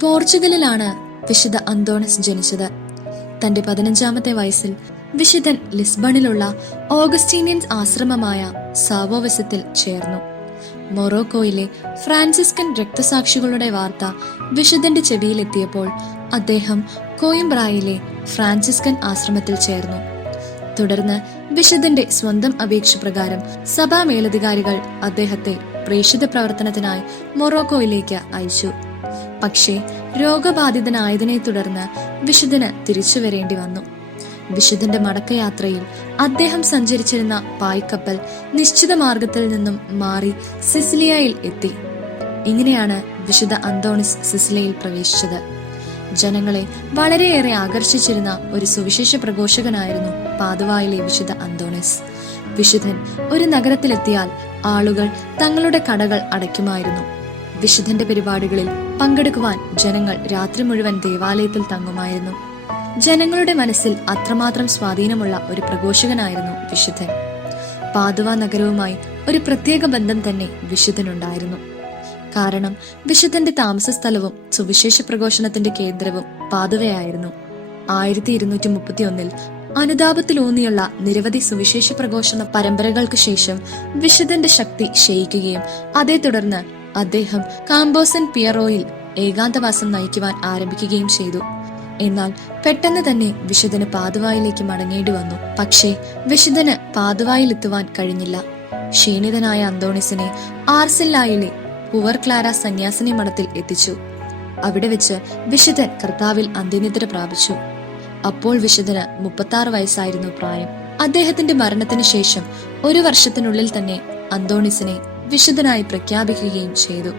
പോർച്ചുഗലിലാണ് വിശുദ്ധ അന്തോണിസ് ജനിച്ചത്. തന്റെ 15-ാമത്തെ വയസ്സിൽ വിശുദ്ധൻ ലിസ്ബണിലുള്ള ഓഗസ്റ്റീനിയൻ ആശ്രമമായ സാവോവെസത്തിൽ ചേർന്നു. മൊറോക്കോയിലെ ഫ്രാൻസിസ്കൻ രക്തസാക്ഷികളുടെ വാർത്ത വിശുദ്ധന്റെ ചെവിയിലെത്തിയപ്പോൾ അദ്ദേഹം കോയിംബ്രായിലെ ഫ്രാൻസിസ്കൻ ആശ്രമത്തിൽ ചേർന്നു. തുടർന്ന് വിശുദ്ധന്റെ സ്വന്തം അപേക്ഷ പ്രകാരം സഭാ മേലധികാരികൾ അദ്ദേഹത്തെ പ്രേക്ഷിത പ്രവർത്തനത്തിനായി മൊറോക്കോയിലേക്ക് അയച്ചു. പക്ഷേ രോഗബാധിതനായതിനെ തുടർന്ന് വിശുദ്ധന് തിരിച്ചു വരേണ്ടി വന്നു. വിശുദ്ധന്റെ മടക്കയാത്രയിൽ അദ്ദേഹം സഞ്ചരിച്ചിരുന്ന പായ്ക്കപ്പൽ നിശ്ചിത മാർഗത്തിൽ നിന്നും മാറി സിസിലിയയിൽ എത്തി. ഇങ്ങനെയാണ് വിശുദ്ധ അന്തോണിസ് സിസിലിയയിൽ പ്രവേശിച്ചത്. ജനങ്ങളെ വളരെയേറെ ആകർഷിച്ചിരുന്ന ഒരു സുവിശേഷ പ്രഘോഷകനായിരുന്നു പാദുവായിലെ വിശുദ്ധ അന്തോണിസ്. വിശുദ്ധൻ ഒരു നഗരത്തിലെത്തിയാൽ ആളുകൾ തങ്ങളുടെ കടകൾ അടയ്ക്കുമായിരുന്നു. വിശുദ്ധന്റെ പരിപാടികളിൽ പങ്കെടുക്കുവാൻ ജനങ്ങൾ രാത്രി മുഴുവൻ ദേവാലയത്തിൽ തങ്ങുമായിരുന്നു. ജനങ്ങളുടെ മനസ്സിൽ അത്രമാത്രം സ്വാധീനമുള്ള ഒരു പ്രഘോഷകനായിരുന്നു വിശുദ്ധൻ. പാദുവ നഗരവുമായി ഒരു പ്രത്യേക ബന്ധം തന്നെ വിശുദ്ധനുണ്ടായിരുന്നു. കാരണം വിശുദ്ധന്റെ താമസ സ്ഥലവും സുവിശേഷ പ്രഘോഷണത്തിന്റെ കേന്ദ്രവും പാദുവയായിരുന്നു. 1231 അനുതാപത്തിലൂന്നിയുള്ള നിരവധി സുവിശേഷ പ്രഘോഷണ പരമ്പരകൾക്ക് ശേഷം വിശുദ്ധന്റെ ശക്തി ക്ഷയിക്കുകയും അതേ തുടർന്ന് അദ്ദേഹം കാമ്പോസൻ പിയറോയിൽ ഏകാന്തവാസം നയിക്കുവാൻ ആരംഭിക്കുകയും ചെയ്തു. എന്നാൽ പെട്ടെന്ന് തന്നെ വിശുദ്ധന് പാദുവായിലേക്ക് മടങ്ങേണ്ടി വന്നു. പക്ഷേ വിശുദ്ധന് പാദുവായിലെത്തുവാൻ കഴിഞ്ഞില്ല. ക്ഷീണിതനായ അന്തോണിസിനെ ആർസില്ലായിലെ പുവർ ക്ലാര സന്യാസിനി മഠത്തിൽ എത്തിച്ചു. അവിടെ വെച്ച് വിശുദ്ധൻ കർത്താവിൽ അന്ത്യനിദ്ര പ്രാപിച്ചു. അപ്പോൾ വിശുദ്ധന് 36 വയസ്സായിരുന്നു പ്രായം. അദ്ദേഹത്തിന്റെ മരണത്തിന് ശേഷം 1 വർഷത്തിനുള്ളിൽ തന്നെ അന്തോണിസിനെ വിശുദ്ധനായി പ്രഖ്യാപിക്കുകയും ചെയ്തു.